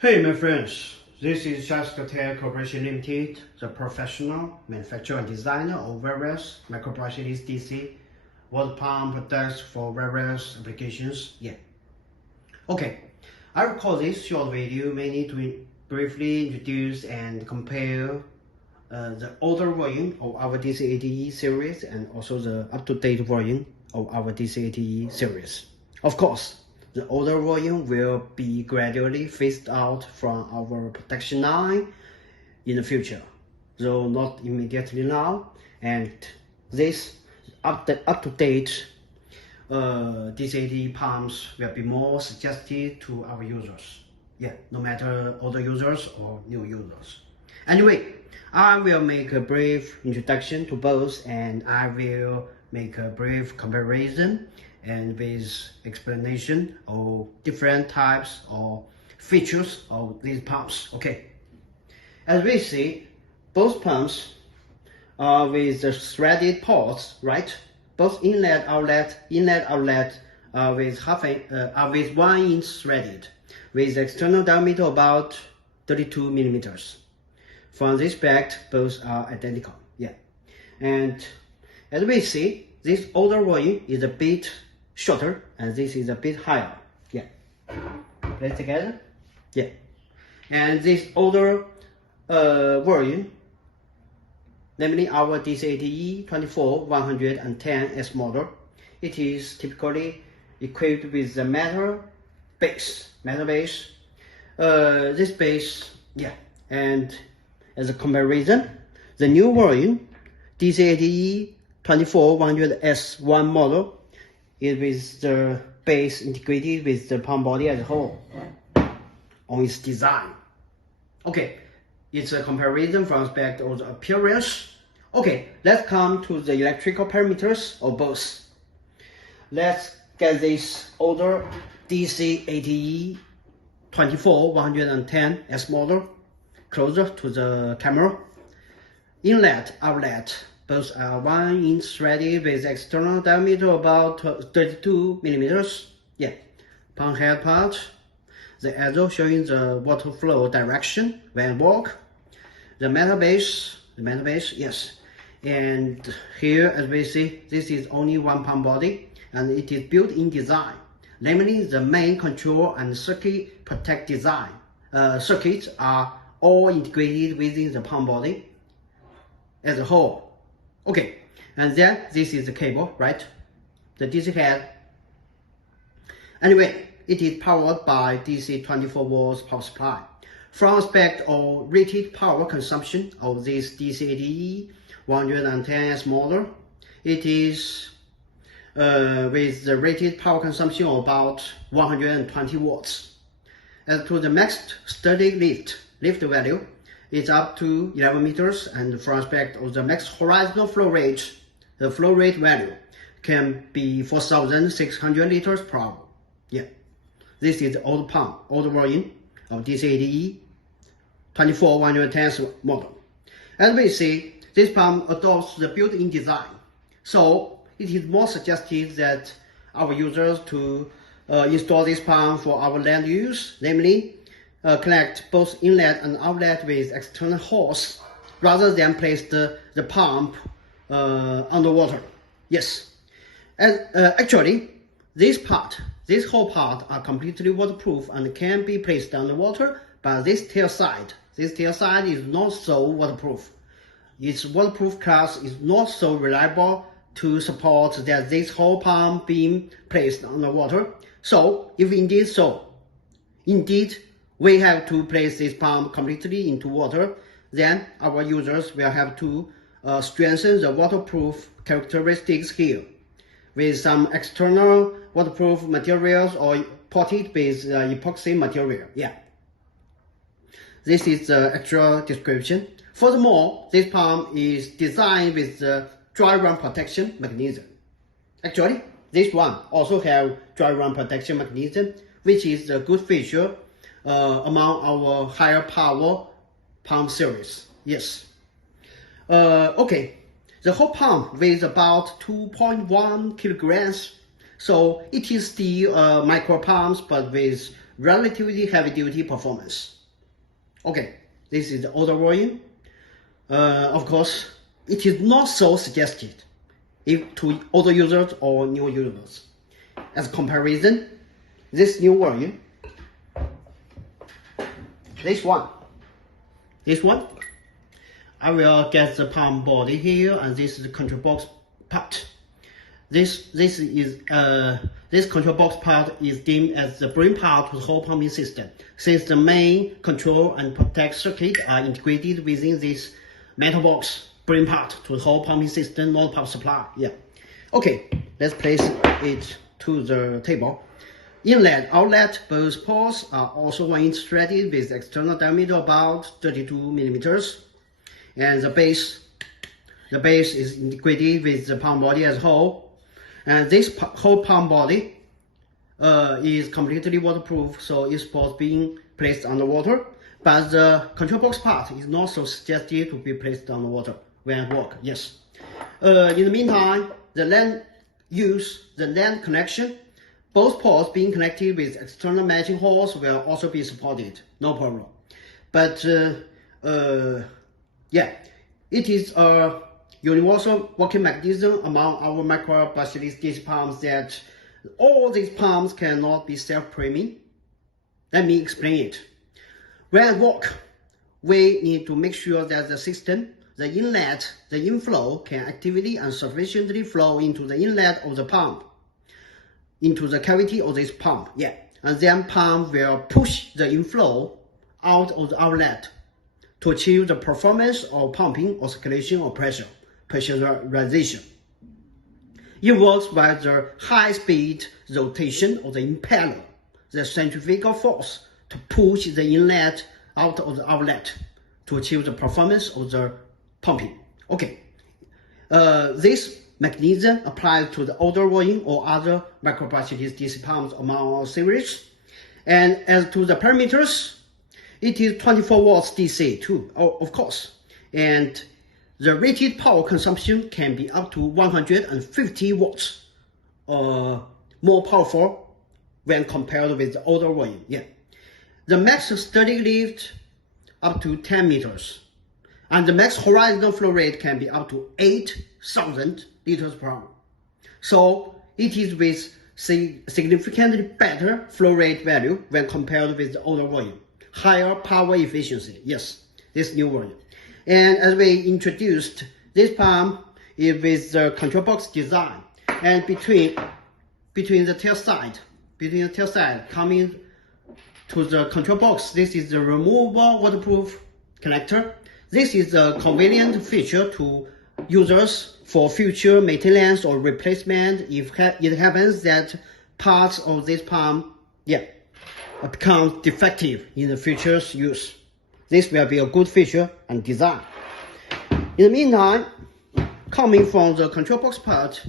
Hey my friends, this is SHYSKY Corporation Limited, the professional manufacturer and designer of various microbrushless DC water pump products for various applications. Okay, I record this short video mainly to briefly introduce and compare the older version of our DC80E series and also the up-to-date version of our DC80E series. Of course, the older version will be gradually phased out from our production line in the future, though not immediately now. And this up-to-date DC80E pumps will be more suggested to our users. No matter older users or new users. Anyway, I will make a brief introduction to both, and I will make a brief comparison and with explanation of different types or features of these pumps. Okay, as we see, both pumps are with the threaded ports, right? Both inlet outlet are with 1 inch threaded, with external diameter about 32 millimeters. From this aspect, both are identical. And as we see, this older version is a bit shorter and this is a bit higher. Put it together. And this older version, namely our DC80E-24110S model, it is typically equipped with the metal base. This base, and as a comparison, the new version, DC80E-24100S-1 model, is with the base integrated with the pump body as a whole on its design. Okay, it's a comparison from aspect of the appearance. Okay, let's come to the electrical parameters of both. Let's get this older DC80E-24110S model closer to the camera. Inlet, outlet, both are 1 inch threaded with external diameter about 32 millimeters. Pump head part, the arrow showing the water flow direction when walk. The metal base, And here, as we see, this is only one pump body, and it is built-in design. Namely, the main control and circuit protect design. Circuits are all integrated within the pump body as a whole. Okay, and then this is the cable, right? The DC head. Anyway, it is powered by DC 24 volts power supply. From aspect of rated power consumption of this DC80E-110S model, it is with the rated power consumption of about 120 watts. As to the max sturdy lift value, it's up to 11 meters, and from aspect of the max horizontal flow rate, the flow rate value can be 4,600 liters per hour. This is the old version of DC80E-24110S model. As we see, this pump adopts the built-in design, so it is more suggested that our users to install this pump for our land use, namely connect both inlet and outlet with external hose, rather than place the pump underwater. Actually, this whole part are completely waterproof and can be placed underwater, but this tail side is not so waterproof. Its waterproof class is not so reliable to support that this whole pump being placed underwater. So, if indeed we have to place this pump completely into water, then our users will have to strengthen the waterproof characteristics here with some external waterproof materials or potted with epoxy material. This is the actual description. Furthermore, this pump is designed with the dry run protection mechanism. Actually, this one also have dry run protection mechanism, which is a good feature among our higher power pump series. Okay, the whole pump weighs about 2.1 kilograms, so it is still micro pumps, but with relatively heavy-duty performance. Okay, this is the older version. Of course, it is not so suggested to older users or new users. As a comparison, this new version, this one, I will get the pump body here, and this is the control box part. This control box part is deemed as the brain part to the whole pumping system, since the main control and protect circuit are integrated within this metal box brain part to the whole pumping system, not power supply. Yeah. Okay, let's place it to the table. Inlet, outlet, both ports are also 1 inch threaded with external diameter about 32 millimeters, and the base is integrated with the pump body as a whole. And this whole pump body is completely waterproof, so it supports being placed underwater. But the control box part is not so suggested to be placed underwater when at work. Yes. In the meantime, the LAN connection, both ports being connected with external matching holes will also be supported. No problem. But yeah, it is a universal working mechanism among our microbrushless DC pumps that all these pumps cannot be self-priming. Let me explain it. When at work, we need to make sure that the system, the inlet, the inflow can actively and sufficiently flow into the inlet of the pump, into the cavity of this pump. Yeah, and then pump will push the inflow out of the outlet to achieve the performance of pumping or circulation or pressurization. It works by the high-speed rotation of the impeller, the centrifugal force to push the inlet out of the outlet to achieve the performance of the pumping. Okay, this mechanism applies to the older version or other microbrushless DC pumps among our series. And as to the parameters, it is 24 watts DC too, of course. And the rated power consumption can be up to 150 watts more powerful when compared with the older version. Yeah. The max steady lift up to 10 meters. And the max horizontal flow rate can be up to 8,000 liters per hour. So it is with significantly better flow rate value when compared with the older version. Higher power efficiency, yes, this new version. And as we introduced, this pump is with the control box design, and between the tail side coming to the control box, this is the removable waterproof connector. This is a convenient feature to users for future maintenance or replacement if it happens that parts of this pump, become defective in the future's use. This will be a good feature and design. In the meantime, coming from the control box part,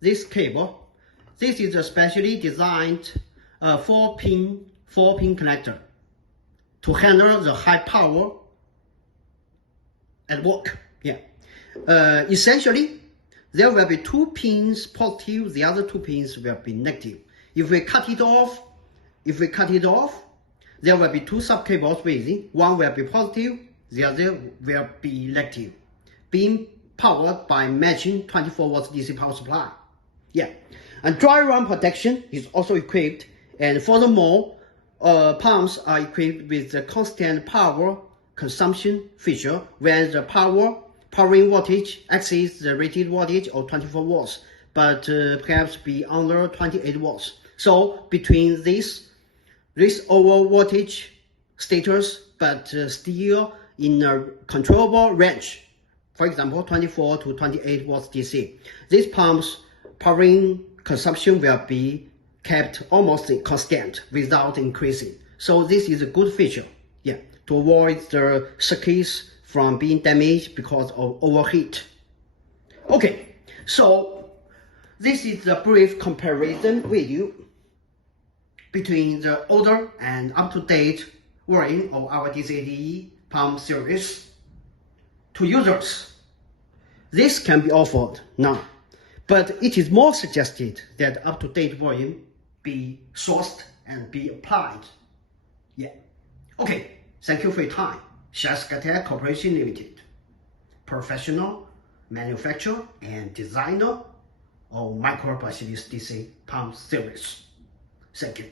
this cable, this is a specially designed 4-pin connector to handle the high power at work. Essentially, there will be 2 pins positive, the other 2 pins will be negative. If we cut it off, there will be 2 sub-cables within. One will be positive, the other will be negative, being powered by matching 24 watts DC power supply. And dry run protection is also equipped, and furthermore, pumps are equipped with the constant power consumption feature when the powering voltage exceeds the rated voltage of 24 watts, but perhaps be under 28 watts. So between this over voltage status, but still in a controllable range, for example 24 to 28 watts DC, this pump's powering consumption will be kept almost constant without increasing. So this is a good feature, to avoid the circuits from being damaged because of overheat. Okay, so this is a brief comparison video between the older and up-to-date version of our DC80E pump series to users. This can be offered now, but it is more suggested that up-to-date version be sourced and be applied. Yeah. Okay, thank you for your time. SHYSKY Corporation Limited, professional manufacturer and designer of microbrushless DC pump series. Thank you.